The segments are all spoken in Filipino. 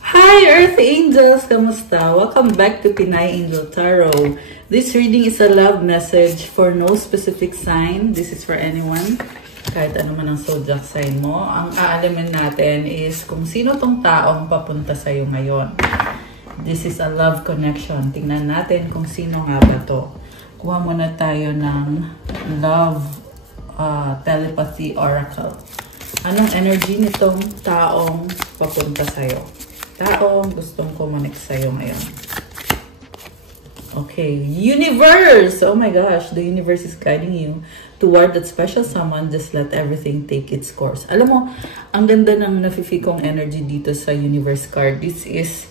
Hi Earth Angels! Kamusta? Welcome back to Pinay Angel Tarot. This reading is a love message for no specific sign. This is for anyone. Kahit ano man ang zodiac sign mo. Ang aalamin natin is kung sino tong taong papunta sa'yo ngayon. This is a love connection. Tingnan natin kung sino nga ba to. Kuha muna tayo ng love telepathy oracle. Anong energy nitong taong papunta sa'yo? Taong gustong kumonek sa'yo ngayon. Okay. Universe! Oh my gosh. The universe is guiding you toward that special someone. Just let everything take its course. Alam mo, ang ganda ng nafifikong energy dito sa universe card. This is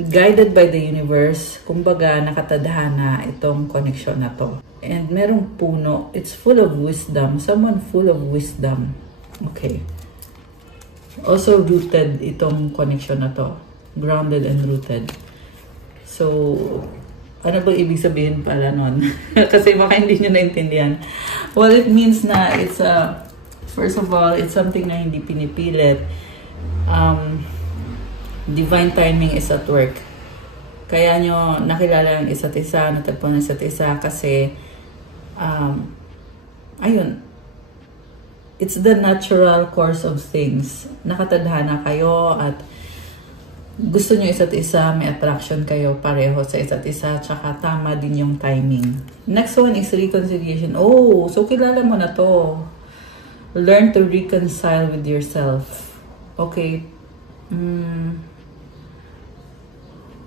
guided by the universe. Kumbaga, nakatadhana itong connection na to. And merong puno. It's full of wisdom. Someone full of wisdom. Okay. Also rooted itong connection na to. Grounded and rooted. So, ano bang ibig sabihin pala nun? Kasi baka hindi nyo naintindihan. Well, it means na it's first of all, it's something na hindi pinipilit. Divine timing is at work. Kaya nyo nakilala ang isa't isa, natagpuan ang isa't isa kasi ayun, it's the natural course of things. Nakatadhana kayo at gusto nyo isa't isa, may attraction kayo pareho sa isa't isa, tsaka tama din yung timing. Next one is reconciliation. Oh, so kilala mo na to. Learn to reconcile with yourself. Okay.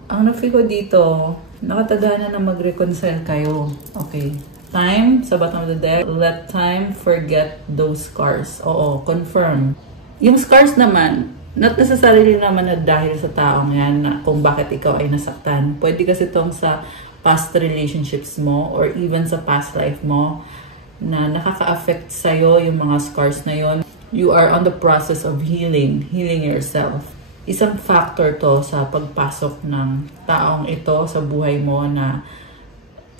Ang nafi ko dito, nakatadhana na mag-reconcile kayo. Okay. Time, sa bottom of the deck, let time forget those scars. Oo, confirm. Yung scars naman, not necessarily naman na dahil sa taong yan na kung bakit ikaw ay nasaktan. Pwede kasi itong sa past relationships mo or even sa past life mo na nakaka-affect sa'yo yung mga scars na yon. You are on the process of healing yourself. Isang factor to sa pagpasok ng taong ito sa buhay mo na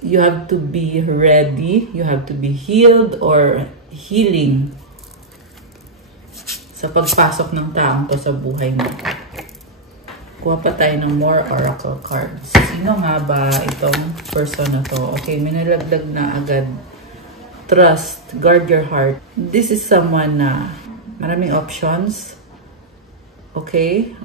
you have to be ready, you have to be healed or healing sa pagpasok ng taong to sa buhay mo. Kuha pa tayo ng more oracle cards. Sino nga ba itong person na to? Okay, may nalagdag na agad. Trust, guard your heart. This is someone na maraming options. Okay?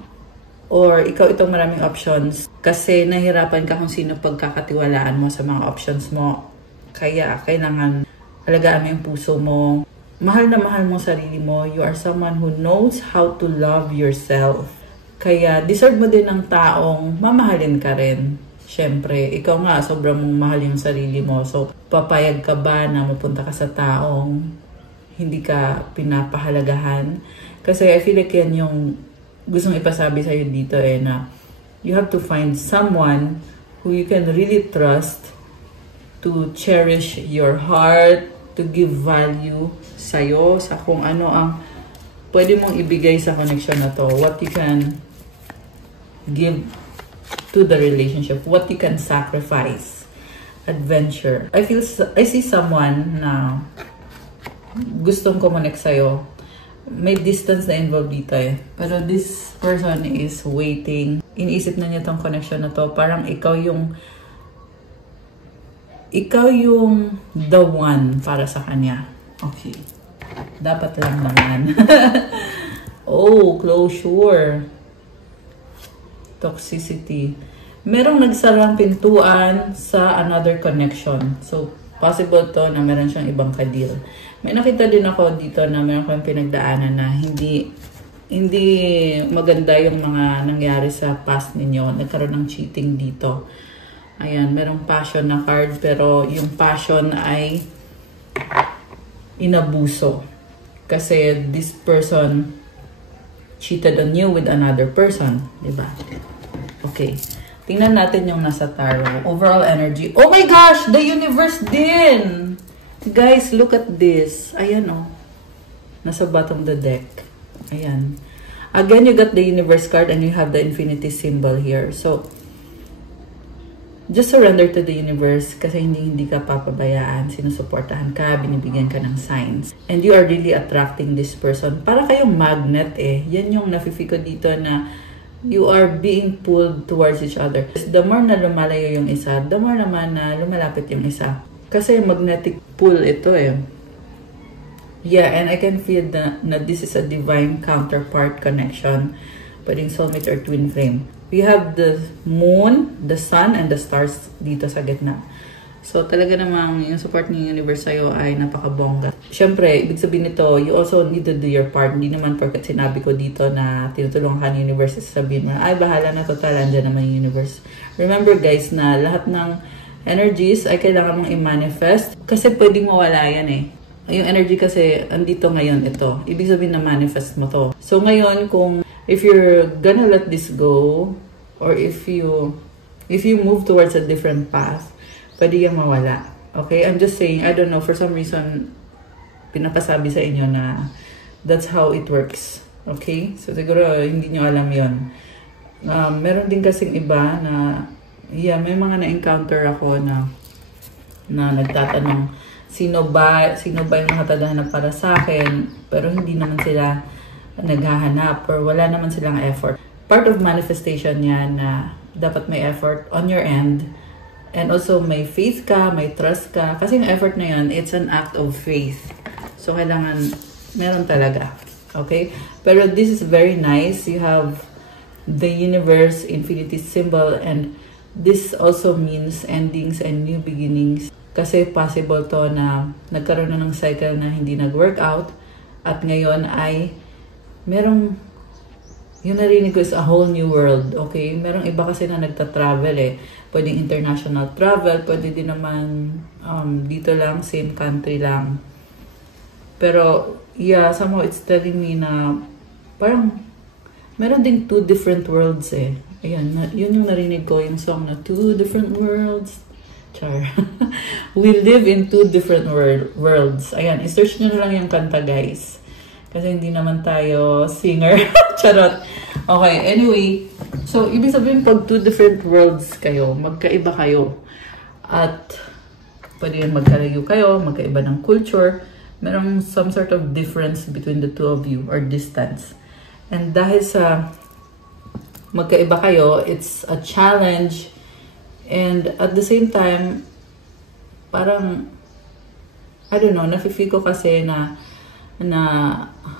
Or ikaw itong maraming options kasi nahirapan ka kung sino pagkakatiwalaan mo sa mga options mo. Kaya kailangan alagaan mo yung puso mo. Mahal na mahal mo sarili mo. You are someone who knows how to love yourself. Kaya deserve mo din ng taong mamahalin ka rin. Siyempre, ikaw nga sobrang mong mahal yung sarili mo. So, papayag ka ba na mapunta ka sa taong hindi ka pinapahalagahan? Kasi I feel like yan yung gustong ipasabi sa'yo dito na you have to find someone who you can really trust to cherish your heart, to give value sa'yo, sa kung ano ang pwede mong ibigay sa connection na to. What you can give to the relationship. What you can sacrifice. Adventure. I see someone na gustong kumonek sa'yo. May distance na involved dito Pero this person is waiting. Iniisip na niya tong connection na to. Parang ikaw yung the one para sa kanya. Okay. Dapat lang naman. Oh, closure. Toxicity. Merong nagsarang pintuan sa another connection. So, possible to na meron siyang ibang kadil. May nakita din ako dito na meron kang pinagdaanan na hindi maganda yung mga nangyari sa past ninyo. Nagkaroon ng cheating dito. Ayan, merong passion na card pero yung passion ay inabuso. Kasi this person cheated on you with another person. Diba? Okay. Tingnan natin yung nasa tarot. Overall energy. Oh my gosh! The universe din! Guys, look at this. Ayan nasa bottom of the deck. Ayan. Again, you got the universe card and you have the infinity symbol here. So, just surrender to the universe kasi hindi ka papabayaan. Sinusuportahan ka, binibigyan ka ng signs. And you are really attracting this person. Para kayong magnet Yan yung nafe-feel ko dito na you are being pulled towards each other. The more na lumalayo yung isa, the more naman na lumalapit yung isa. Kasi magnetic pull ito eh. Yeah, and I can feel na this is a divine counterpart connection. Pwedeng soulmate or twin flame. We have the moon, the sun, and the stars dito sa gitna. So, talaga namang yung support ng universe sa'yo ay napakabongga. Siyempre, ibig sabihin nito, you also need to do your part. Hindi naman porket sinabi ko dito na tinutulungan ka ng universe, sabihin mo, ay, bahala na total, andyan naman yung universe. Remember guys, na lahat ng energies ay kailangan mong i-manifest kasi pwedeng mawala yan eh. Yung energy kasi, andito ngayon ito. Ibig sabihin na manifest mo to. So, ngayon, if you're gonna let this go, or if you move towards a different path, pwede yung mawala. Okay? I'm just saying, I don't know, for some reason, pinapasabi sa inyo na that's how it works. Okay? So, siguro, hindi nyo alam yon. Meron din kasing iba na, yeah, may mga na-encounter ako na nagtatanong, sino ba yung nakatadhana para sa akin, pero hindi naman sila naghahanap or wala naman silang effort. Part of manifestation yan na dapat may effort on your end. And also, may faith ka, may trust ka. Kasi yung effort na yun, it's an act of faith. So, kailangan, meron talaga. Okay? Pero this is very nice. You have the universe, infinity symbol, and this also means endings and new beginnings. Kasi possible to na nagkaroon na ng cycle na hindi nag-work out. At ngayon ay merong, yung narinig ko is a whole new world. Okay? Merong iba kasi na nagta-travel eh. Pwedeng international travel, pwede din naman dito lang, same country lang. Pero, yeah, somehow it's telling me na parang meron ding two different worlds eh. Ayan, yun yung narinig ko, yung song na two different worlds. Char. We live in two different worlds. Ayan, i-search nyo na lang yung kanta guys. Kasi hindi naman tayo singer. Charot. Okay, anyway. So, ibig sabihin pag two different worlds kayo, magkaiba kayo. At pwede yan magkalayo kayo, magkaiba ng culture. Merong some sort of difference between the two of you or distance. And dahil sa magkaiba kayo, it's a challenge. And at the same time, parang, I don't know, nafe-feel ko kasi na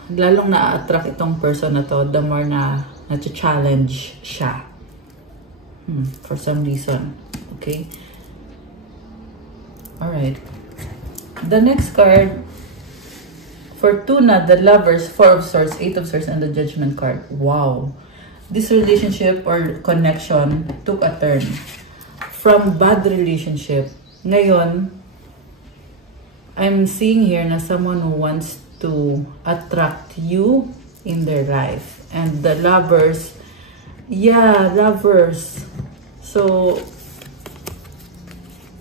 lalong na-attract itong person na to the more na na-challenge siya. For some reason. Okay? Alright. The next card, Fortuna, the Lovers, Four of Swords, Eight of Swords, and the Judgment card. Wow. This relationship or connection took a turn. From bad relationship, ngayon, I'm seeing here na someone who wants to attract you in their life. And the Lovers, yeah, Lovers. So,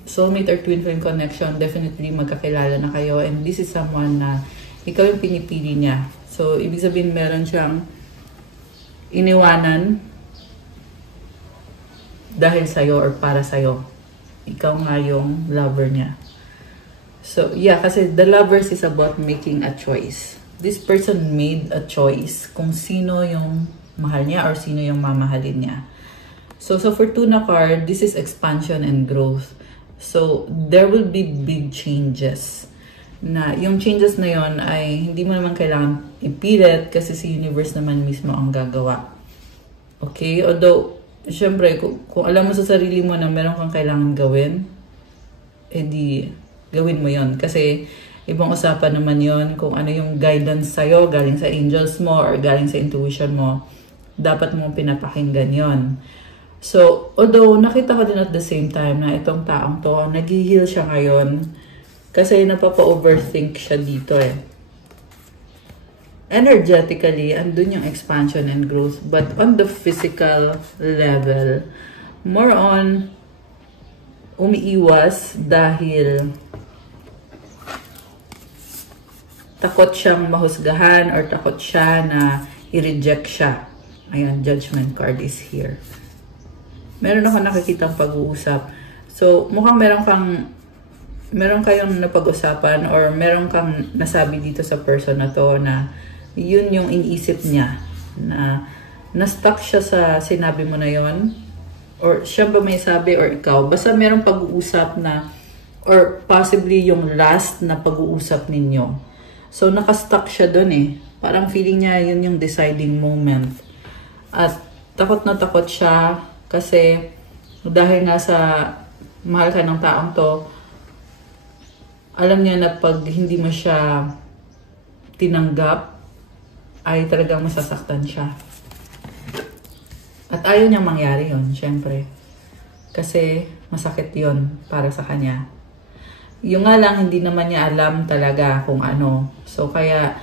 soulmate or twin flame connection, definitely magkakilala na kayo. And this is someone na ikaw yung pinipili niya. So, ibig sabihin meron siyang iniwanan dahil sa'yo or para sa'yo. Ikaw nga yung lover niya. So, yeah, kasi the Lovers is about making a choice. This person made a choice kung sino yung mahal niya or sino yung mamahalin niya. So, sa Fortuna card, this is expansion and growth. So, there will be big changes. Na yung changes na yon ay hindi mo naman kailangan ipilit kasi si universe naman mismo ang gagawa. Okay? Although, syempre, kung alam mo sa sarili mo na meron kang kailangan gawin, edi gawin mo yon. Kasi, ibang usapan naman yon kung ano yung guidance sa'yo, galing sa angels mo or galing sa intuition mo, dapat mo pinapakinggan yon. So, although nakita ko din at the same time na itong taong to, nag-heal siya ngayon kasi napapa-overthink siya dito eh. Energetically, andun yung expansion and growth. But on the physical level, more on umiiwas dahil takot siyang mahusgahan or takot siya na i-reject siya. Ayan, Judgment card is here. Meron ako nakikitang pag-uusap. So, mukhang meron kayong napag-usapan or meron kang nasabi dito sa person na to na yun yung iniisip niya na Na-stuck siya sa sinabi mo na yon, or siya ba may sabi or ikaw? Basta merong pag-uusap na, or possibly yung last na pag-uusap ninyo. So, nakastuck siya doon eh. Parang feeling niya yun yung deciding moment. At takot na takot siya kasi dahil nga sa mahal ka ng taong to, alam niya na pag hindi mo siya tinanggap, ay talagang masasaktan siya. At ayaw niyang mangyari yun, syempre. Kasi masakit yun para sa kanya. Yung nga lang, hindi naman niya alam talaga kung ano. So, kaya,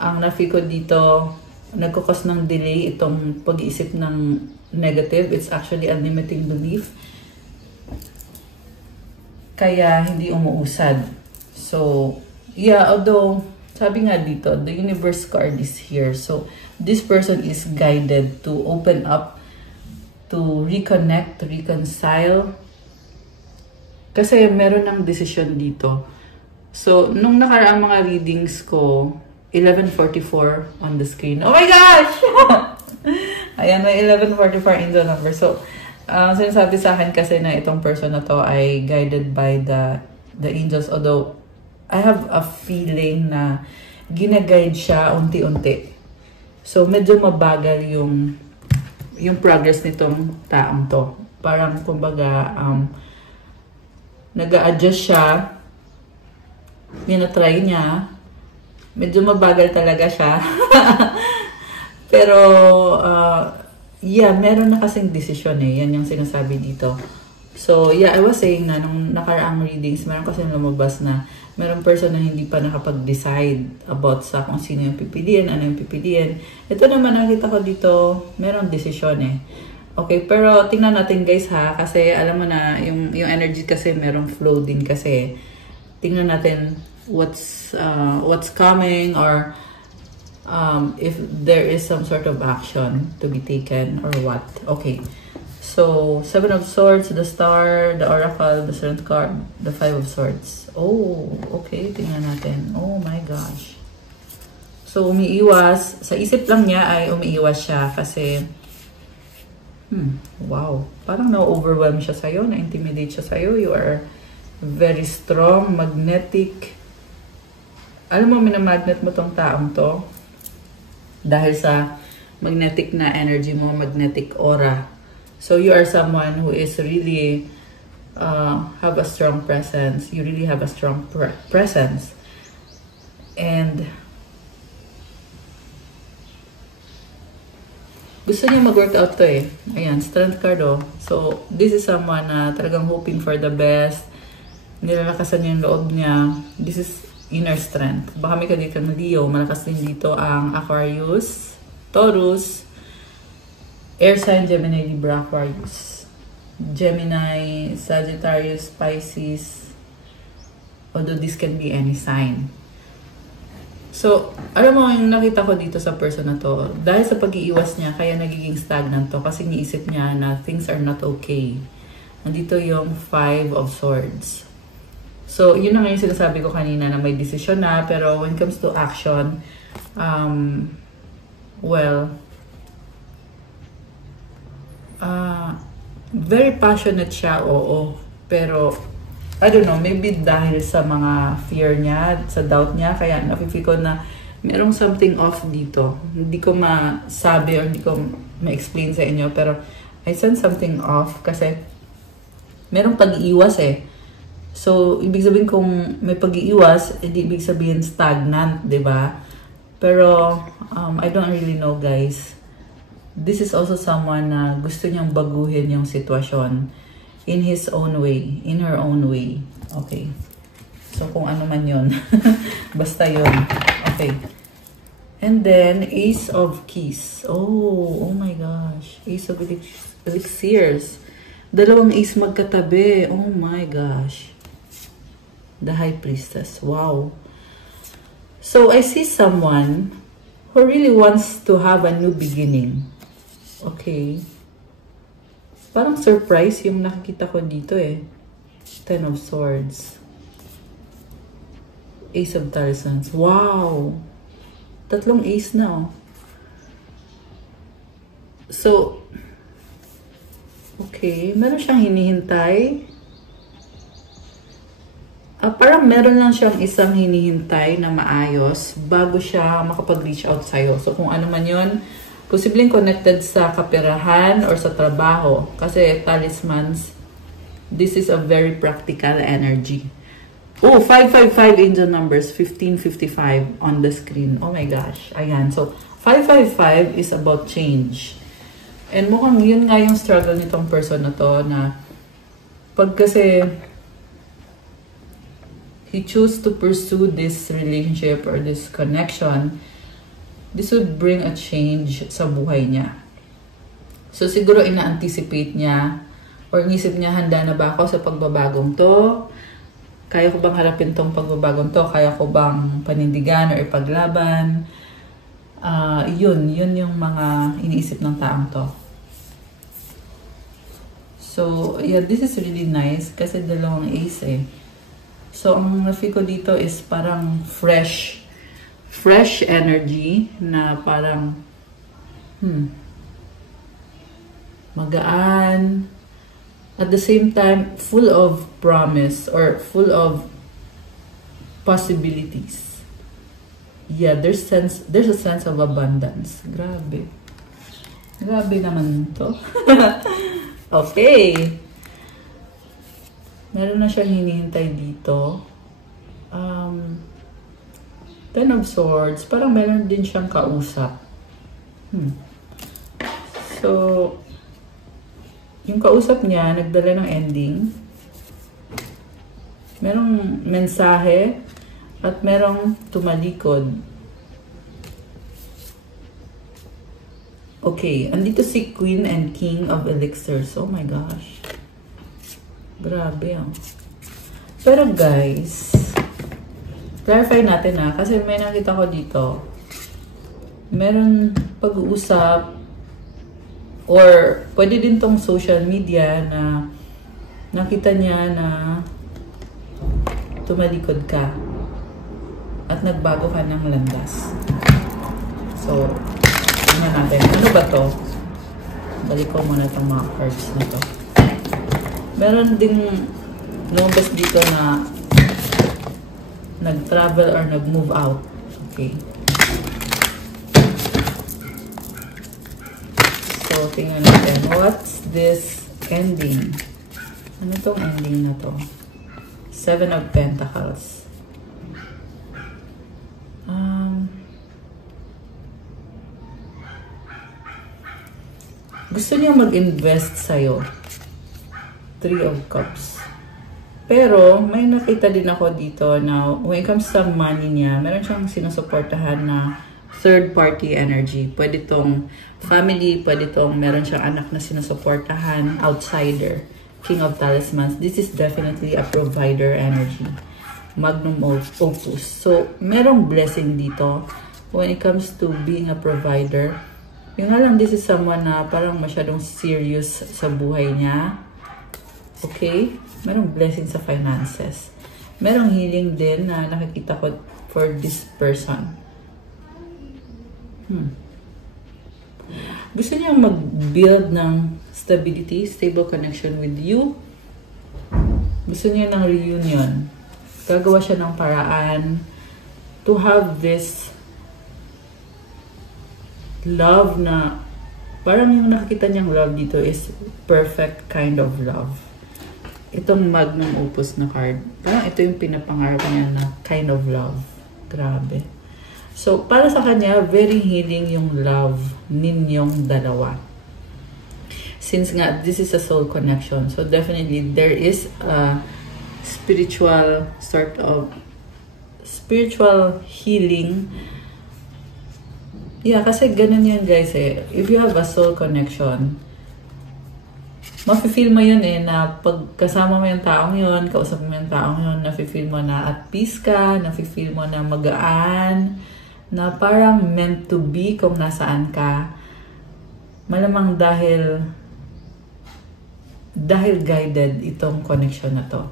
ang nafi ko dito, nagkukos ng delay itong pag-iisip ng negative. It's actually a limiting belief. Kaya, hindi umuusad. So, yeah, although, sabi nga dito, the universe card is here. So, this person is guided to open up, to reconnect, to reconcile. Kasi meron ng desisyon dito. So, nung nakaraang mga readings ko, 11:44 on the screen. Oh my gosh! Ayan, may 11:44 in the number. So, sinasabi sa akin kasi na itong person na to ay guided by the angels. Although, I have a feeling na ginaguide siya unti-unti. So, medyo mabagal yung progress nitong taong to. Parang, kumbaga, nag-a-adjust siya. Try niya. Medyo mabagal talaga siya. Pero, yeah, meron na kasing desisyon eh. Yan yung sinasabi dito. So, yeah, I was saying na nung nakaraang readings, meron kasi lumabas na merong person na hindi pa nakapag-decide about sa kung sino yung pipiliin, ano yung pipiliin. Ito naman nakita ko dito, merong desisyon eh. Okay, pero tingnan natin guys ha, kasi alam mo na, yung energy kasi merong flow din kasi. Tingnan natin what's coming, or if there is some sort of action to be taken or what. Okay. So, 7 of Swords, the Star, the Oracle, the Strength card, the 5 of Swords. Oh, okay. Tingnan natin. Oh my gosh. So, umiiwas. Sa isip lang niya ay umiiwas siya kasi, wow. Parang na-overwhelm siya sa'yo, na-intimidate siya sa'yo. You are very strong, magnetic. Alam mo, minamagnet mo tong taong to dahil sa magnetic na energy mo, magnetic aura. So, you are someone who is really have a strong presence. You really have a strong presence. And gusto niya mag-workout to eh. Ayan, strength card oh. So, this is someone na talagang hoping for the best. Nilalakasan niya yung loob niya. This is inner strength. Baka may kadikang Leo. Malakas din dito ang Aquarius, Taurus, Air sign, Gemini, Libra, Aquarius, Gemini, Sagittarius, Pisces, although this can be any sign. So, alam mo, yung nakita ko dito sa person na to, dahil sa pag-iiwas niya, kaya nagiging stagnant to kasi niisip niya na things are not okay. Nandito yung 5 of Swords. So, yun na nga yung sinasabi ko kanina na may decision na, pero when it comes to action, well, very passionate siya, oo. Pero, I don't know, maybe dahil sa mga fear niya, sa doubt niya, kaya nafe-feel ko na merong something off dito. Hindi ko masabi or hindi ko ma-explain sa inyo, pero I sense something off kasi merong pag-iiwas eh. So, ibig sabihin kung may pag-iiwas, hindi ibig sabihin stagnant, di ba? Pero, I don't really know guys. This is also someone na gusto niyang baguhin yung sitwasyon in his own way, in her own way. Okay. So, kung ano man yun. Basta yun. Okay. And then, Ace of Keys. Oh my gosh. Ace of Elixirs. Dalawang ace magkatabi. Oh my gosh. The High Priestess. Wow. So, I see someone who really wants to have a new beginning. Okay. Parang surprise yung nakikita ko dito eh. 10 of Swords. Ace of Talismans. Wow! Tatlong ace na oh. So, okay, meron siyang hinihintay. Parang meron lang siyang isang hinihintay na maayos bago siya makapag-reach out sa'yo. So, kung ano man yun, posibleng connected sa kaperahan or sa trabaho. Kasi talismans, this is a very practical energy. Oh, 555 angel numbers, 1555 on the screen. Oh my gosh. Ayan. So, 555 is about change. And mukhang yun nga yung struggle nitong person na to na pag kasi he chose to pursue this relationship or this connection, this would bring a change sa buhay niya. So, siguro ina-anticipate niya or inisip niya, handa na ba ako sa pagbabagong to? Kaya ko bang harapin tong pagbabagong to? Kaya ko bang panindigan or ipaglaban? Yun yung mga iniisip ng taong to. So, yeah, this is really nice kasi dalawang ace eh. So, ang nafi ko dito is parang fresh energy na parang magaan, at the same time full of promise or full of possibilities. Yeah, there's a sense of abundance. Grabe naman to. Okay, meron na siyang hinihintay dito. Ten of Swords, parang meron din siyang kausap. So, yung kausap niya, nagdala ng ending. Merong mensahe at merong tumalikod. Okay, andito si Queen and King of Elixirs. Oh my gosh. Grabe oh. Pero guys, clarify natin kasi may nakita ko dito. Meron pag-uusap or pwede din tong social media na nakita niya na tumalikod ka at nagbago ka ng landas. So, tingnan natin. Ano ba to? Balik ko muna itong mga cards na to. Meron ding lumabas dito na nag-travel or nag-move out. Okay. So, tingnan natin. What's this ending? Ano tong ending na to? 7 of Pentacles. Gusto niya mag-invest sa'yo. 3 of Cups. Pero, may nakita din ako dito na when it comes sa money niya, meron siyang sinusuportahan na third-party energy. Pwede tong family, pwede tong meron siyang anak na sinusuportahan, outsider, King of Talismans. This is definitely a provider energy. Magnum Opus. So, merong blessing dito when it comes to being a provider. Yung nga lang, this is someone na parang masyadong serious sa buhay niya. Okay? Merong blessing sa finances. Merong healing din na nakikita ko for this person. Gusto niya mag-build ng stability, stable connection with you. Gusto niya ng reunion. Gagawa siya ng paraan to have this love na parang yung nakikita niyang love dito is perfect kind of love. Itong Magnum Opus na card, parang ito yung pinapangarap niya na kind of love. Grabe. So, para sa kanya, very healing yung love ninyong dalawa. Since nga, this is a soul connection. So, definitely, there is a spiritual sort of spiritual healing. Yeah, kasi ganun yan guys eh. If you have a soul connection, mafe-feel mo yun eh, na pag kasama mo yung taong yun, kausap mo yung taong yun, nafe-feel mo na at peace ka, nafe-feel mo na magaan, na parang meant to be kung nasaan ka. Malamang dahil guided itong connection na to.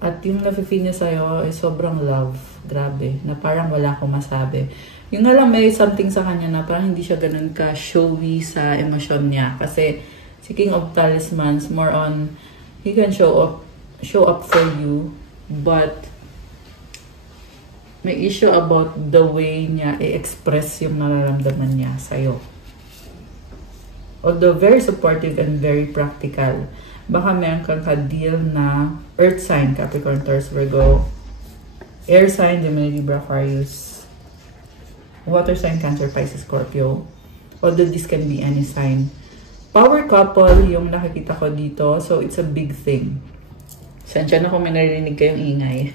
At yung nafe-feel niya sa'yo ay sobrang love. Grabe. Na parang wala akong masabi. Yung nga lang may something sa kanya na parang hindi siya ganun ka-showy sa emosyon niya. Kasi si King of Talismans, more on, he can show up for you, but may issue about the way niya i-express yung nararamdaman niya sa'yo. Although very supportive and very practical, baka meron kang ka-deal na earth sign, Capricorn, Taurus, Virgo, air sign, Gemini, Libra, Aquarius, water sign, Cancer, Pisces, Scorpio. Although this can be any sign. Power couple yung nakikita ko dito, so it's a big thing. Sensya na kung may narinig kayong ingay.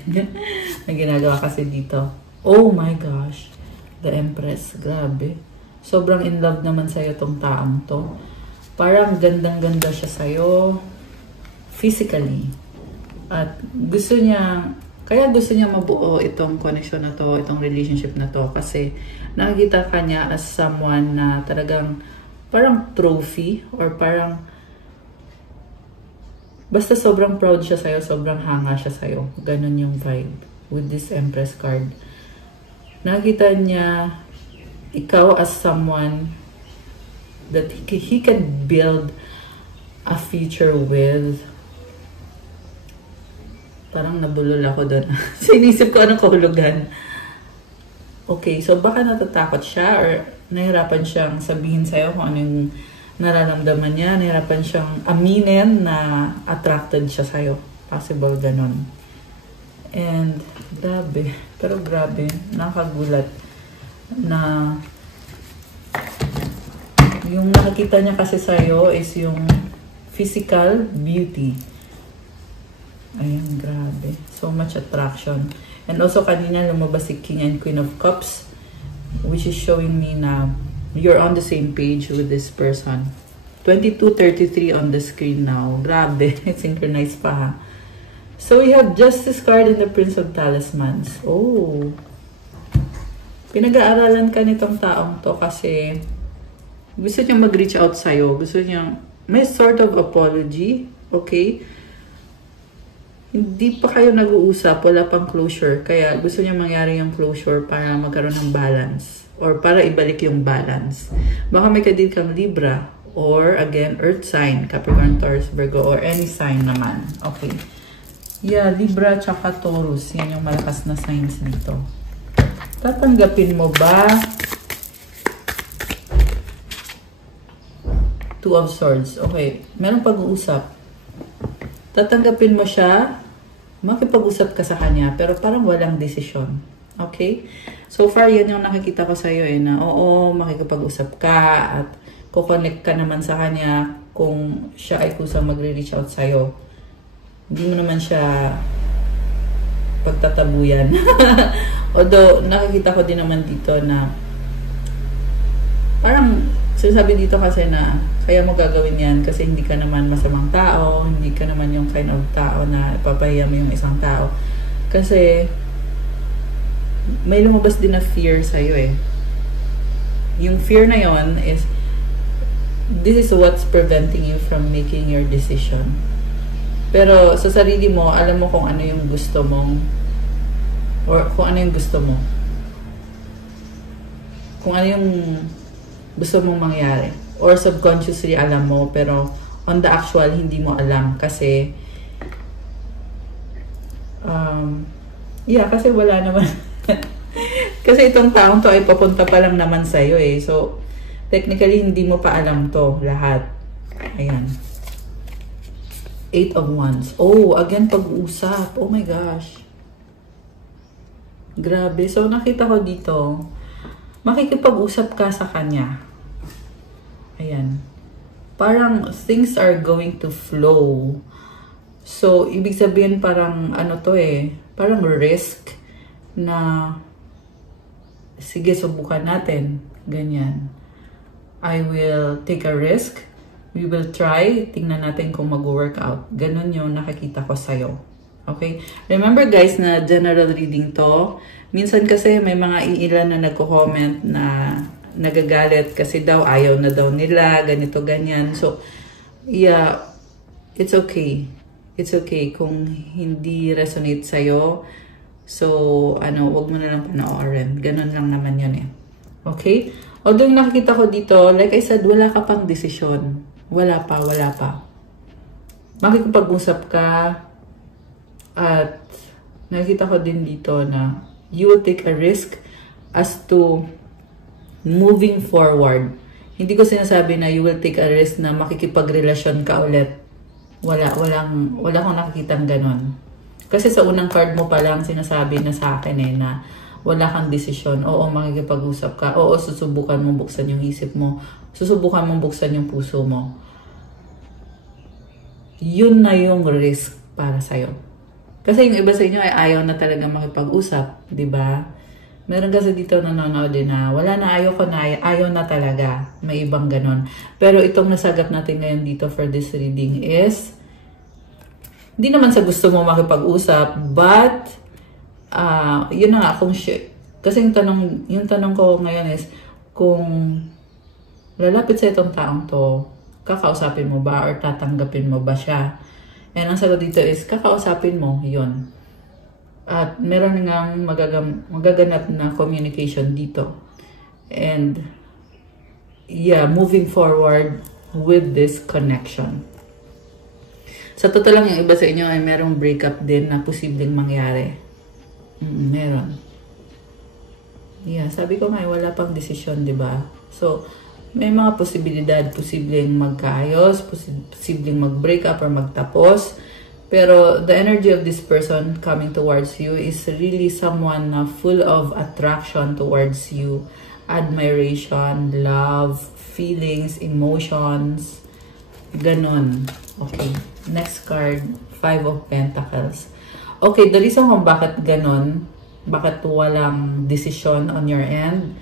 May ginagawa kasi dito. Oh my gosh. The Empress. Grabe. Sobrang in love naman sa'yo tong taong to. Parang gandang-ganda siya sa'yo physically. At gusto niya, kaya gusto niya mabuo itong connection na to, itong relationship na to. Kasi nakikita ka niya as someone na talagang parang trophy or parang basta sobrang proud siya sa'yo, sobrang hanga siya sa'yo. Ganon yung vibe with this Empress card. Nakita niya ikaw as someone that he can build a future with. Parang nabulol ako doon. Sinisip ko anong kahulugan. Okay, so baka natatakot siya or nahirapan siyang sabihin sa'yo kung ano yung nararamdaman niya. Nahirapan siyang aminin na attracted siya sa'yo. Possible ganon. And grabe. Pero grabe. Nakagulat na yung nakikita niya kasi sa'yo is yung physical beauty. Ayan, grabe. So much attraction. And also kanina lumabas si King and Queen of Cups, which is showing me na you're on the same page with this person. 22:33 on the screen now. Grabe. Synchronized pa ha. So we have Justice card and the Prince of Talismans. Oh. Pinag-aaralan ka nitong taong to kasi gusto niyang mag-reach out sa'yo. Gusto niyang may sort of apology. Okay? Hindi pa kayo nag-uusap. Wala pang closure. Kaya gusto niya mangyari yung closure para magkaroon ng balance. Or para ibalik yung balance. Baka may kadil kang Libra. Or again, Earth sign. Capricorn, Taurus, Virgo. Or any sign naman. Okay. Yeah, Libra tsaka Taurus. Yan yung malakas na signs dito. Tatanggapin mo ba? Two of Swords. Okay. Merong pag-uusap. Tatanggapin mo siya. Makipag-usap ka sa kanya. Pero parang walang desisyon. Okay? So far, yan yung nakikita ko sa'yo eh. Na oo, makikipag-usap ka. At kukonect ka naman sa kanya kung siya ay kusang magre-reach out sa'yo. Hindi mo naman siya pagtatabuyan. Although, nakikita ko din naman dito na parang sinasabi dito kasi na kaya mo gagawin yan kasi hindi ka naman masamang tao, hindi ka naman yung kind of tao na papahiya mo yung isang tao. Kasi may lumabas din na fear sa'yo eh. Yung fear na yon is this is what's preventing you from making your decision. Pero sa sarili mo, alam mo kung ano yung gusto mong or kung ano yung gusto mo. Kung ano yung gusto mong mangyari. Or subconsciously alam mo, pero on the actual, hindi mo alam. Kasi, kasi wala naman. Kasi itong taong to ay papunta pa lang naman sa'yo eh. So, technically, hindi mo pa alam to lahat. Ayan. 8 of Wands. Oh, again, pag-uusap. Oh my gosh. Grabe. So, nakita ko dito, makikipag-usap ka sa kanya. Ayan. Parang things are going to flow. So, ibig sabihin parang ano to eh, parang risk na sige, subukan natin. Ganyan. I will take a risk. We will try. Tingnan natin kung mag-work out. Ganon yung nakikita ko sa'yo. Okay? Remember guys na general reading to. Minsan kasi may mga iilan na nagko-comment na nagagalit kasi daw ayaw na daw nila, ganito, ganyan. So, yeah, it's okay. It's okay kung hindi resonate sa'yo. So, wag mo na lang panoorin. Ganun lang naman yun eh. Okay? Although yung nakikita ko dito, like I said, wala ka pang desisyon. Wala pa. Makikipag-usap ka at nakikita ko din dito na you will take a risk as to moving forward. Hindi ko sinasabi na you will take a risk na makikipagrelasyon ka ulit. Wala akong nakikitang ganon. Kasi sa unang card mo pa lang sinasabi na sa akin na wala kang desisyon. Oo, makikipag-usap ka. Oo, susubukan mong buksan yung isip mo. Susubukan mong buksan yung puso mo. Yun na yung risk para sa'yo. Kasi yung iba sa inyo ay ayaw na talaga makipag-usap. Diba? Meron kasi dito nanonood din na wala na, ayaw na talaga. May ibang ganon. Pero itong nasagap natin ngayon dito for this reading is hindi naman sa gusto mo makipag-usap, but yun na nga, kasi yung tanong ko ngayon is, kung lalapit sa itong taong to, kakausapin mo ba or tatanggapin mo ba siya? And ang sagot dito is, kakausapin mo, yun. At meron ngang magaganap na communication dito. And, yeah, moving forward with this connection. Sa totoo lang, yung iba sa inyo ay merong breakup din na posibleng mangyari. Meron. Yeah, sabi ko nga, wala pang desisyon, di ba? So, may mga posibleng magkaayos, posibleng mag-break up or magtapos. Pero the energy of this person coming towards you is really someone na full of attraction towards you. Admiration, love, feelings, emotions. Ganon. Okay. Next card, 5 of Pentacles. Okay, the reason kung bakit ganon, bakit walang decision on your end,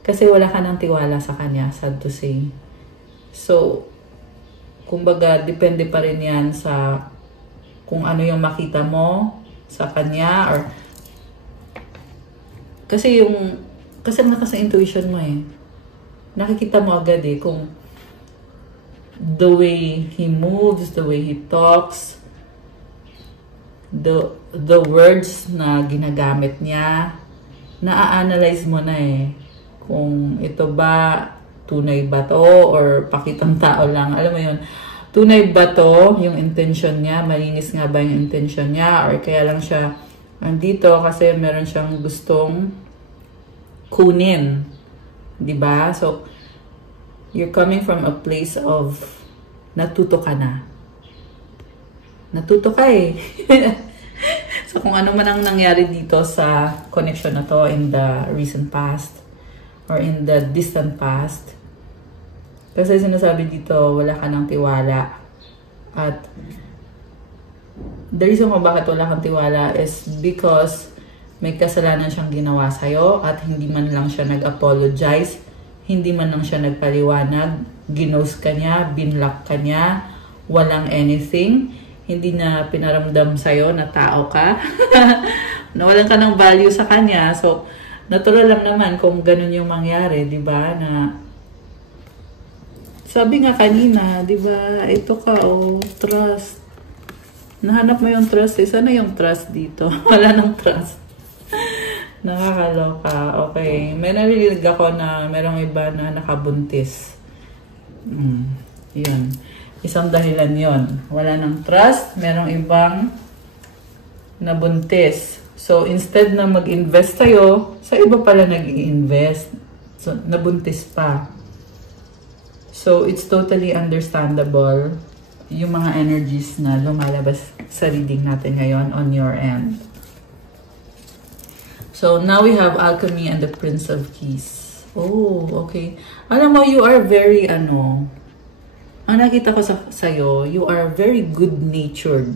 kasi wala ka ng tiwala sa kanya, sad to say. So, kumbaga, depende pa rin yan sa kung ano yung makita mo sa kanya, or kasi sa intuition mo eh. Nakikita mo agad eh, kung the way he moves, the way he talks, the words na ginagamit niya, na-analyze mo na eh. Kung ito ba, tunay ba to, or pakitang tao lang. Alam mo yun, tunay ba to, yung intention niya, malinis nga ba yung intention niya, or kaya lang siya andito kasi meron siyang gustong kunin. Diba? So, you're coming from a place of natuto ka na. Natuto ka eh. So, kung ano man ang nangyari dito sa connection na to in the recent past or in the distant past, kasi sinasabi dito, wala ka ng tiwala. At the reason kung bakit wala kang tiwala is because may kasalanan siyang ginawa sa'yo at hindi man lang siya nag-apologize, hindi man lang siya nagpaliwanag, ginost ka niya, binlock ka niya, walang anything, hindi na pinaramdam sa'yo na tao ka, nawalan ka ng value sa kanya. So, natural lang naman kung ganun yung mangyari, di ba? Na, sabi nga kanina, di ba, ito ka, trust. Nahanap mo yung trust, eh. Sana yung trust dito? Wala nang trust. Nakakaloka. Okay. May narinig ako na merong iba na nakabuntis. Yun. Isang dahilan yon. Wala nang trust. Merong ibang nabuntis. So, instead na mag-invest tayo, sa iba pala nag-i-invest. So, nabuntis pa. So, it's totally understandable yung mga energies na lumalabas sa reading natin ngayon on your end. So, now we have Alchemy and the Prince of Keys. Oh, okay. Alam mo, you are very, ang nakita ko sa'yo, you are very good-natured.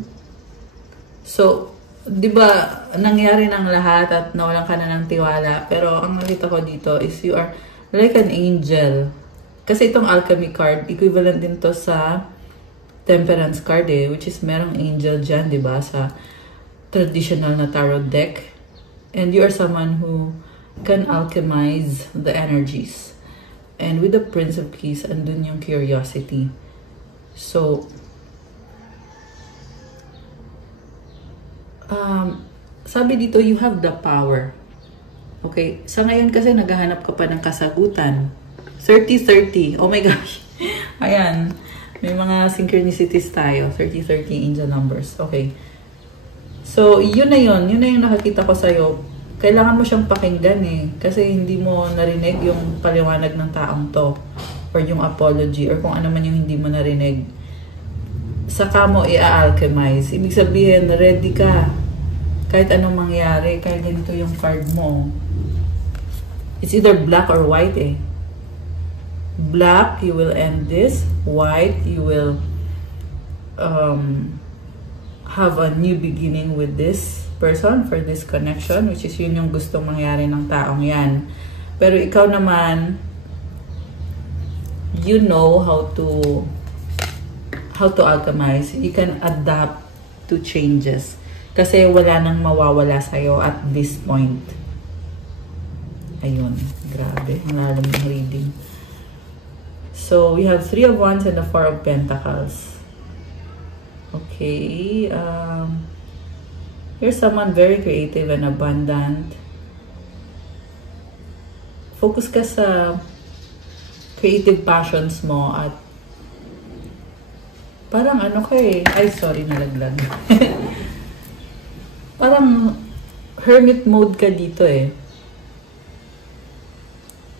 So, di ba, nangyari ng lahat at nawalan ka na ng tiwala. Pero, ang nakita ko dito is you are like an angel. Kasi itong Alchemy card, equivalent din to sa Temperance card eh, which is merong angel dyan, di ba, sa traditional na tarot deck. And you are someone who can alchemize the energies. And with the Prince of Keys, andun yung curiosity. So, sabi dito, you have the power. Okay? Sa ngayon kasi, naghahanap ka pa ng kasagutan. 30-30. Oh my gosh. Ayan. May mga synchronicities tayo. 30-30 angel numbers. Okay. So, yun na yun. Yun na yung nakakita ko sa'yo. Kailangan mo siyang pakinggan eh. Kasi hindi mo narinig yung paliwanag ng taong to. Or yung apology. Or kung ano man yung hindi mo narinig. Saka mo i-alchemize. Ibig sabihin, ready ka. Kahit anong mangyari. Kahit ganito yung card mo. It's either black or white eh. Black, you will end this. White, you will have a new beginning with this person for this connection, which is yun yung gustong mangyari ng taong yan. Pero ikaw naman, you know how to alchemize. You can adapt to changes. Kasi wala nang mawawala sa'yo at this point. Ayun, grabe. Ang lalim ng reading. So, we have 3 of Wands and the 4 of Pentacles. Okay. You're someone very creative and abundant. Focus ka sa creative passions mo at parang ano ka eh. Ay, sorry, nalaglag. Parang hermit mode ka dito eh.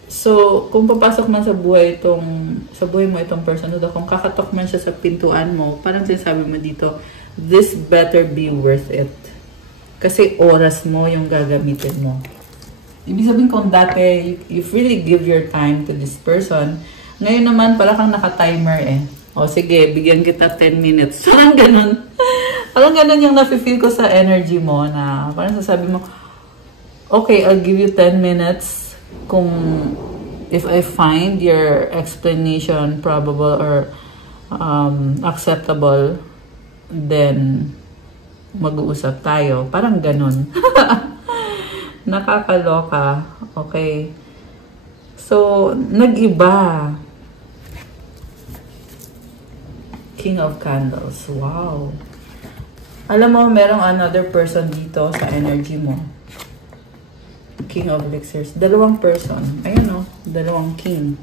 So, kung papasok man sa buhay mo itong person, kung kakatok man siya sa pintuan mo, parang sinasabi mo dito, this better be worth it. Kasi oras mo yung gagamitin mo. Ibig sabihin kung dati, you really give your time to this person, ngayon naman, parang kang naka-timer eh. O sige, bigyan kita 10 minutes. Parang ganun. Parang ganun yung nafe-feel ko sa energy mo na parang sasabi mo, okay, I'll give you 10 minutes kung if I find your explanation probable or acceptable, then mag-uusap tayo. Parang ganun. Nakakaloka. Okay. So, nag-iba. King of Candles. Wow. Alam mo, merong another person dito sa energy mo. King of Elixirs. 2 person. Ayan o. 2 king.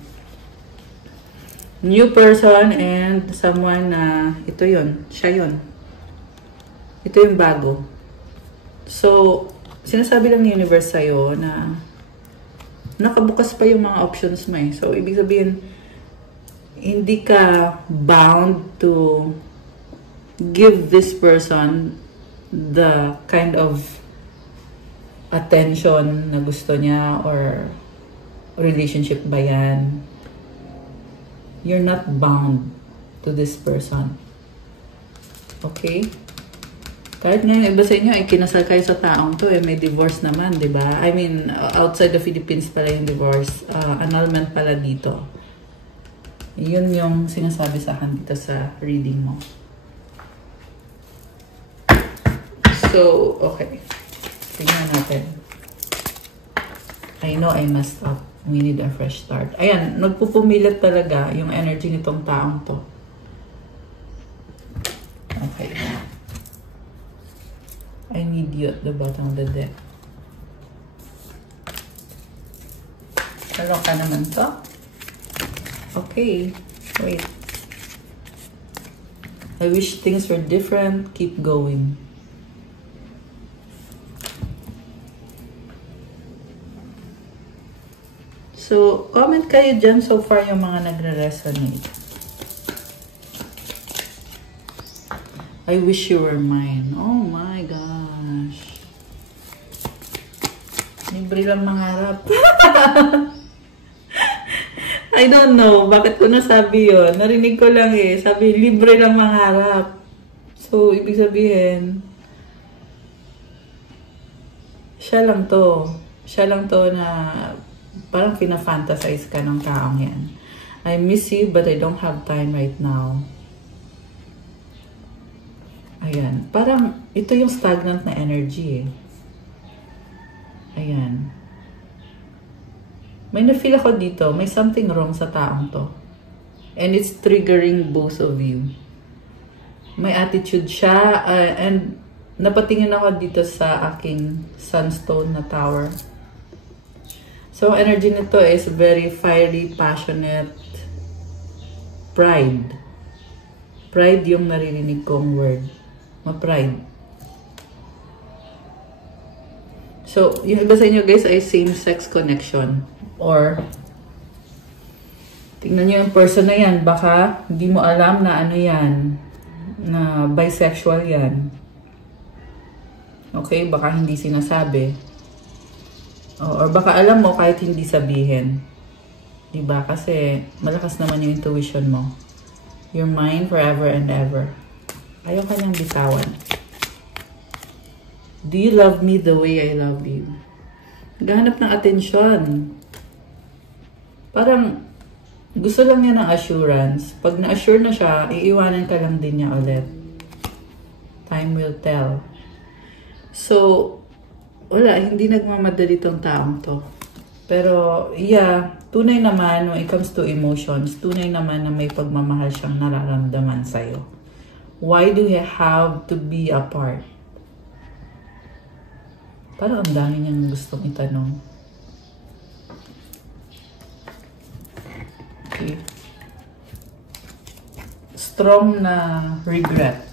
New person and someone na ito yun. Siya yun. Ito yung bago. So, sinasabi lang ng universe sa'yo na nakabukas pa yung mga options mo eh. So, ibig sabihin, hindi ka bound to give this person the kind of attention na gusto niya or relationship ba yan. You're not bound to this person. Okay? Kahit ngayon, iba sa inyo, kinasal kayo sa taong to, may divorce naman, di ba? I mean, outside the Philippines pala yung divorce. Annulment pala dito. Yun yung sinasabi sa akin dito sa reading mo. So, okay. Tingnan natin. I know I messed up. We need a fresh start. Ayan, nagpupumilit talaga yung energy nitong taong to. Okay. I need you at the bottom of the deck. Ano ka naman to? Okay. Wait. I wish things were different. Keep going. So, comment kayo dyan so far yung mga nagre-resonate. I wish you were mine. Oh my gosh. Libre lang mangarap. I don't know. Bakit ko nasabi yun? Narinig ko lang eh. Sabi, libre lang mangarap. So, ibig sabihin, siya lang to. Siya lang to na parang pina-fantasize ka ng taong yan. I miss you but I don't have time right now. Ayan. Parang ito yung stagnant na energy eh. Ayan. May na-feel ako dito. May something wrong sa taong to. And it's triggering both of you. May attitude siya and napatingin ako dito sa aking sunstone na tower. So, energy nito is very fiery, passionate, pride. Pride yung naririnig kong word. Ma-pride. So, yung iba sa inyo guys ay same-sex connection. Or, tingnan nyo yung person na yan. Baka hindi mo alam na ano yan. Na bisexual yan. Okay? Baka hindi sinasabi. Or baka alam mo kahit hindi sabihin. Diba? Kasi malakas naman yung intuition mo. You're mine forever and ever. Ayaw ka niyang bitawan. Do you love me the way I love you? Naghahanap ng atensyon. Parang gusto lang niya ng assurance. Pag na-assure na siya, iiwanan ka lang din niya ulit. Time will tell. So, wala, hindi nagmamadali tong taong to. Pero, yeah, tunay naman when it comes to emotions, tunay naman na may pagmamahal siyang nararamdaman sa'yo. Why do you have to be apart? Parang ang dami niyang gustong itanong. Okay. Strong na regret.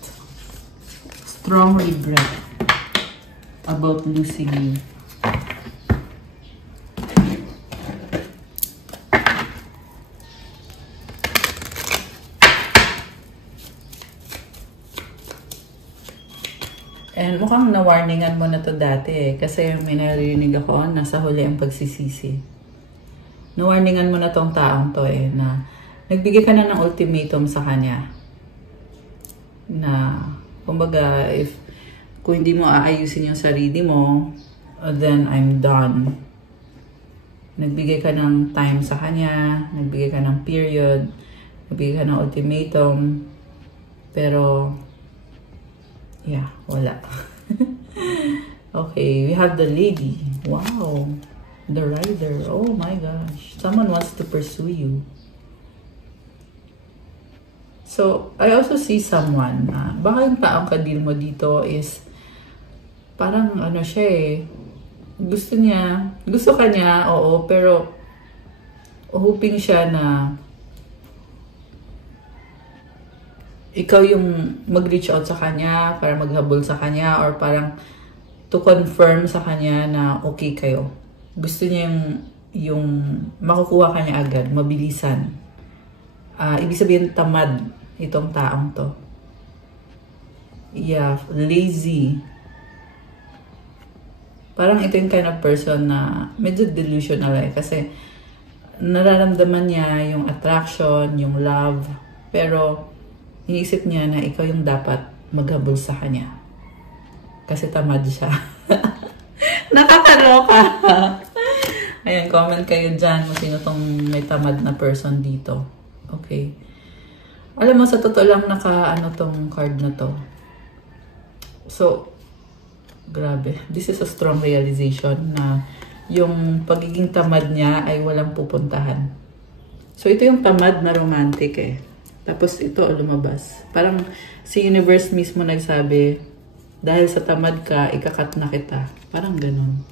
Strong regret about losing you. And mukhang na-warningan mo na to dati eh. Kasi may narinig ako, nasa huli ang pagsisisi. Na-warningan mo na tong taong to eh, na nagbigay ka na ng ultimatum sa kanya. Na, kumbaga, kung hindi mo aayusin yung sarili mo, then I'm done. Nagbigay ka ng time sa kanya, nagbigay ka ng period, nagbigay ka ng ultimatum, pero, yeah, wala. Okay, we have the lady. Wow. The rider. Oh my gosh. Someone wants to pursue you. So, I also see someone na baka yung taong ka-deal mo dito is parang ano siya eh. Gusto ka niya, oo, pero hoping siya na ikaw yung mag-reach out sa kanya para maghabol sa kanya or parang to confirm sa kanya na okay kayo. Gusto niya yung makukuha ka niya agad, mabilisan. Ibig sabihin tamad itong taong to. Yeah, lazy. Parang ito yung kind of person na medyo delusional eh. Kasi nararamdaman niya yung attraction, yung love, pero iniisip niya na ikaw yung dapat maghabol sa kanya. Kasi tamad siya. Nakakaloka. Ayan, comment kayo dyan kung sino tong may tamad na person dito. Okay. Alam mo, sa totoo lang naka-ano tong card na to. So, grabe. This is a strong realization na yung pagiging tamad niya ay walang pupuntahan. So, ito yung tamad na romantic eh. Tapos ito lumabas. Parang si universe mismo nagsabi, dahil sa tamad ka, ikakat na kita. Parang ganun.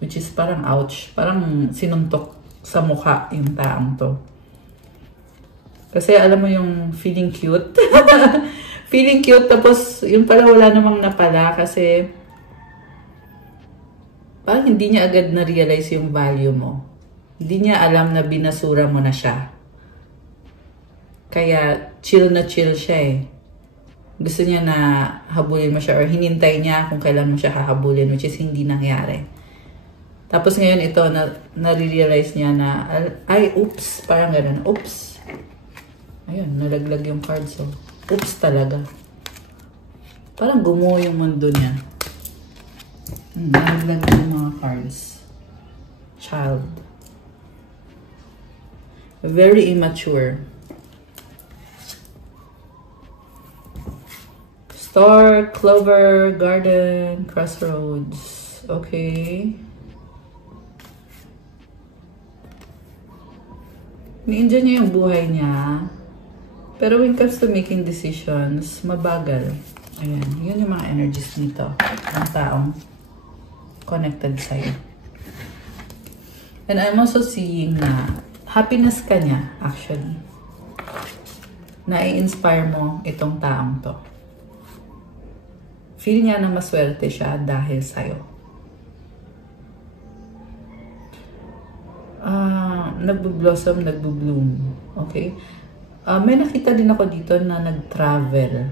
Which is parang ouch. Parang sinuntok sa mukha yung taong to. Kasi alam mo yung feeling cute. Feeling cute, tapos yun pala wala namang napala kasi parang hindi niya agad na-realize yung value mo. Hindi niya alam na binasura mo na siya. Kaya chill na chill siya eh. Gusto niya na habulin mo siya or hinintay niya kung kailan mo siya hahabulin, which is hindi nangyari. Tapos ngayon ito, na-realize niya na, ay, oops, parang gano'n, oops. Ayun, nalaglag yung card, so, oops talaga. Parang gumuho yung mundo niya. Nalaglag yung mga cards. Child. Very immature. Star, Clover, Garden, Crossroads. Okay. Ni-enjoy niya yung buhay niya. Pero when it comes to making decisions, mabagal. Ayan, yun yung mga energies nito. Ang taong connected sa'yo. And I'm also seeing na happiness ka niya, actually. Na-inspire mo itong taong to. Feel niya na maswerte siya dahil sa'yo. Nagbo-blossom, nagbo-bloom. Okay? May nakita din ako dito na nagta-travel.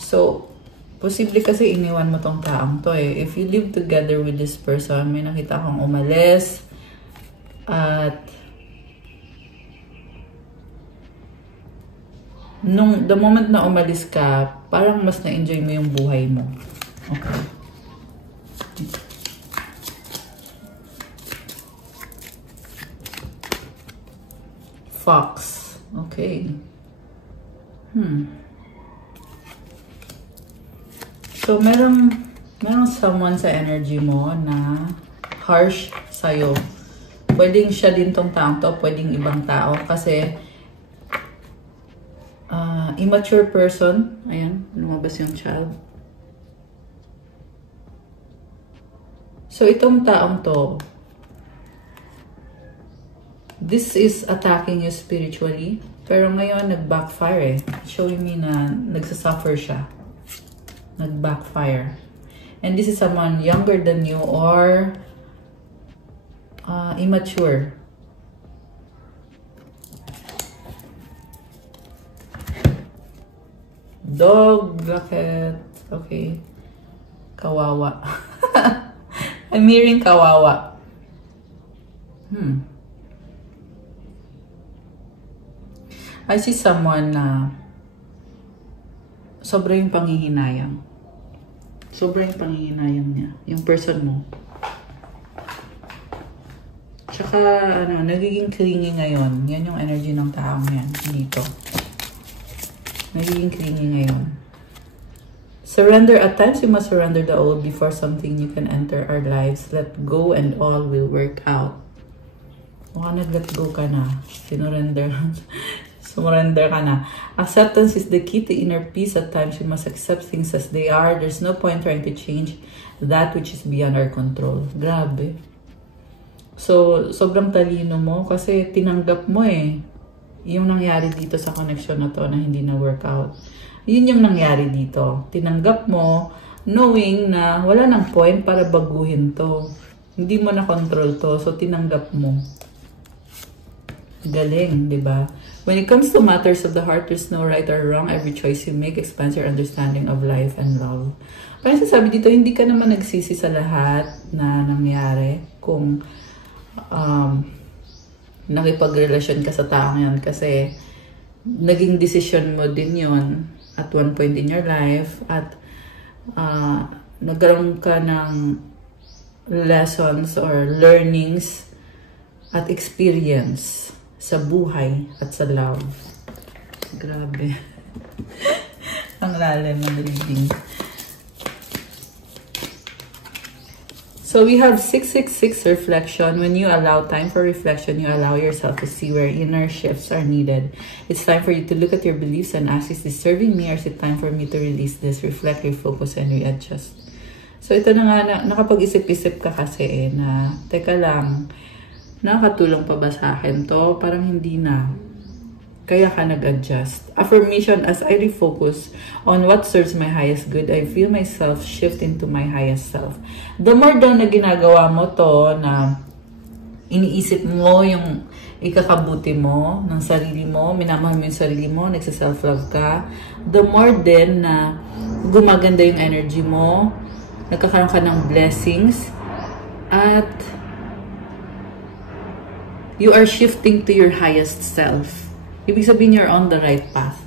So, posible kasi iniwan mo tong taong to eh. If you live together with this person, may nakita akong umalis at the moment na umalis ka, parang mas na-enjoy mo yung buhay mo. Okay. Fox. Okay. So, merong someone sa energy mo na harsh sa'yo. Pwedeng siya din tong taong to, pwedeng ibang tao. Kasi, immature person. Ayan, lumabas yung child. So, itong taong to, this is attacking you spiritually. Pero ngayon, nag-backfire eh. Showing me na nagsasuffer siya. Nag-backfire. And this is someone younger than you or immature. Dog, bakit? Okay. Kawawa. I'm hearing kawawa. I see someone na sobra yung panghihinayang. Sobra yung panghihinayang niya. Yung person mo. Tsaka, nagiging clingy ngayon. Yan yung energy ng taong yan. Dito. Nagiging clingy ngayon. Surrender. At times, you must surrender the old before something new can enter our lives. Let go and all will work out. Mukhang nag-let go ka na. Sinurrender. Surrender ka na. Acceptance is the key to inner peace. At times, we must accept things as they are. There's no point trying to change that which is beyond our control. Grabe. So, sobrang talino mo kasi tinanggap mo eh. Yung nangyari dito sa connection na to na hindi na workout. Yun yung nangyari dito. Tinanggap mo knowing na wala nang point para baguhin to. Hindi mo na control to. So, tinanggap mo. Galing, di ba? When it comes to matters of the heart, there's no right or wrong. Every choice you make expands your understanding of life and love. Parang sasabi dito, hindi ka naman nagsisi sa lahat na nangyari kung nakipagrelasyon ka sa taong yan kasi naging decision mo din yon at one point in your life at nagkaroon ka ng lessons or learnings at experience sa buhay at sa love. Grabe. Ang lalim ng reading. So we have 666 reflection. When you allow time for reflection, you allow yourself to see where inner shifts are needed. It's time for you to look at your beliefs and ask, is this serving me or is it time for me to release this? Reflect, refocus, and readjust. So ito na nga, nakapag-isip-isip ka kasi na, teka lang, nakakatulong pa ba sa akin to? Parang hindi na. Kaya ka nag-adjust. Affirmation, as I refocus on what serves my highest good, I feel myself shift into my highest self. The more daw na ginagawa mo to, na iniisip mo yung ikakabuti mo ng sarili mo, minamahal mo yung sarili mo, nagsa-self-love ka, the more din na gumaganda yung energy mo, nagkakaroon ka ng blessings, at you are shifting to your highest self. Ibig sabihin, you're on the right path.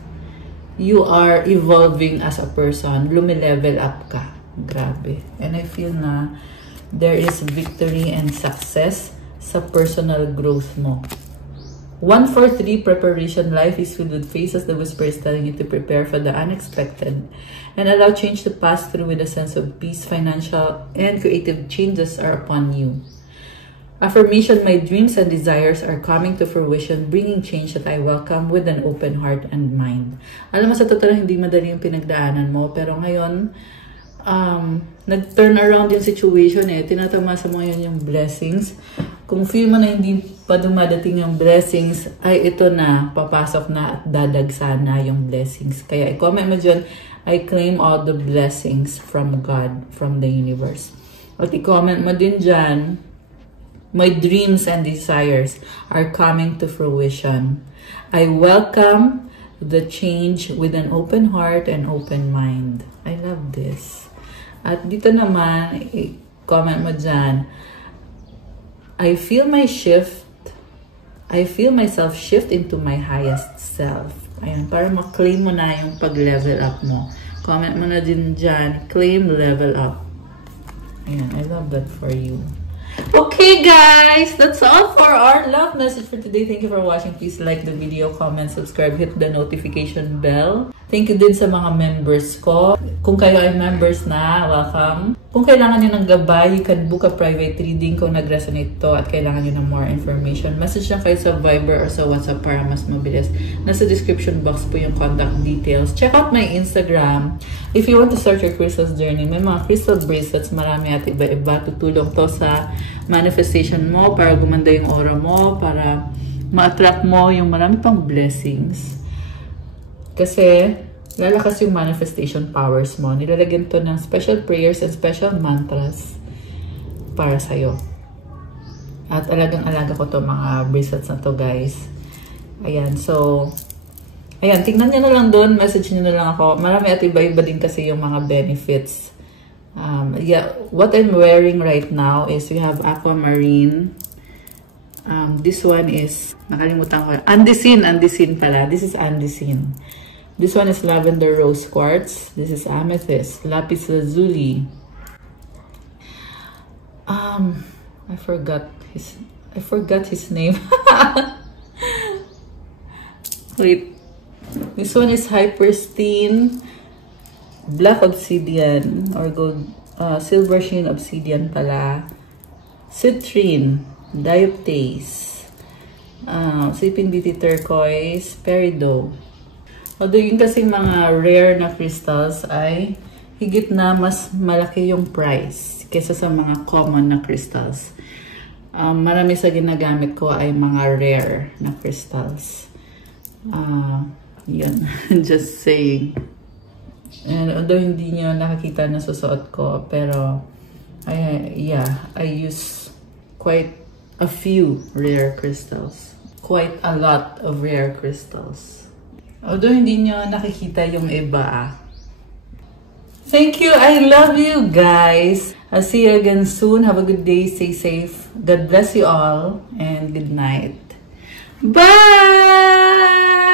You are evolving as a person. Lumilevel up ka. Grabe. And I feel na there is victory and success sa personal growth mo. 143 preparation. Life is filled with phases. The whisper is telling you to prepare for the unexpected and allow change to pass through with a sense of peace. Financial and creative changes are upon you. Affirmation, my dreams and desires are coming to fruition, bringing change that I welcome with an open heart and mind. Alam mo, sa totoo lang, hindi madali yung pinagdaanan mo, pero ngayon, nag-turn around yung situation eh. Tinatamasa mo yun yung blessings. Kung feel mo na hindi pa dumadating yung blessings, ay ito na, papasok na at dadagsa na yung blessings. Kaya i-comment mo dyan, I claim all the blessings from God, from the universe. At i-comment mo din dyan, my dreams and desires are coming to fruition. I welcome the change with an open heart and open mind. I love this. At dito naman, comment mo dyan, I feel my shift. I feel myself shift into my highest self. Ayan, para ma-claim mo na yung pag-level up mo. Comment mo na din dyan, claim level up. Ayan, I love that for you. Okay guys, that's all for our love message for today. Thank you for watching. Please like the video, comment, subscribe, hit the notification bell. Thank you din sa mga members ko. Kung kayo ay members na, welcome. Kung kailangan nyo ng gabay, you can book a private reading kung nag-resonate to at kailangan nyo ng more information. Message lang kayo sa Viber or sa WhatsApp para mas mabilis. Nasa description box po yung contact details. Check out my Instagram. If you want to start your crystals journey, may mga crystal bracelets, marami at iba-iba. Tutulong to sa manifestation mo para gumanda yung aura mo, para ma-attract mo yung marami pang blessings. Kasi lalakas yung manifestation powers mo. Nilalagyan to ng special prayers and special mantras para sa'yo. At alagang-alaga ko to mga bracelets na to, guys. Ayan, so ayan, tingnan nyo na lang doon, message nyo na lang ako. Marami at iba-iba din kasi yung mga benefits. Yeah, what I'm wearing right now is we have aquamarine. This one is, nakalimutan ko, andesine pala. This is andesine. This one is lavender rose quartz. This is amethyst, lapis lazuli. I forgot his name. Wait. This one is hyperstine, black obsidian, or gold, silver sheen obsidian pala. Citrine, dioptase, sleeping beauty turquoise, peridot. Although yung kasi mga rare na crystals ay higit na mas malaki yung price kaysa sa mga common na crystals. Marami sa ginagamit ko ay mga rare na crystals. Yun, just saying. And although hindi nyo nakakita na susuot ko, pero I use quite a few rare crystals. Quite a lot of rare crystals. Although hindi nyo nakikita yung iba. Thank you. I love you guys. I'll see you again soon. Have a good day. Stay safe. God bless you all. And good night. Bye!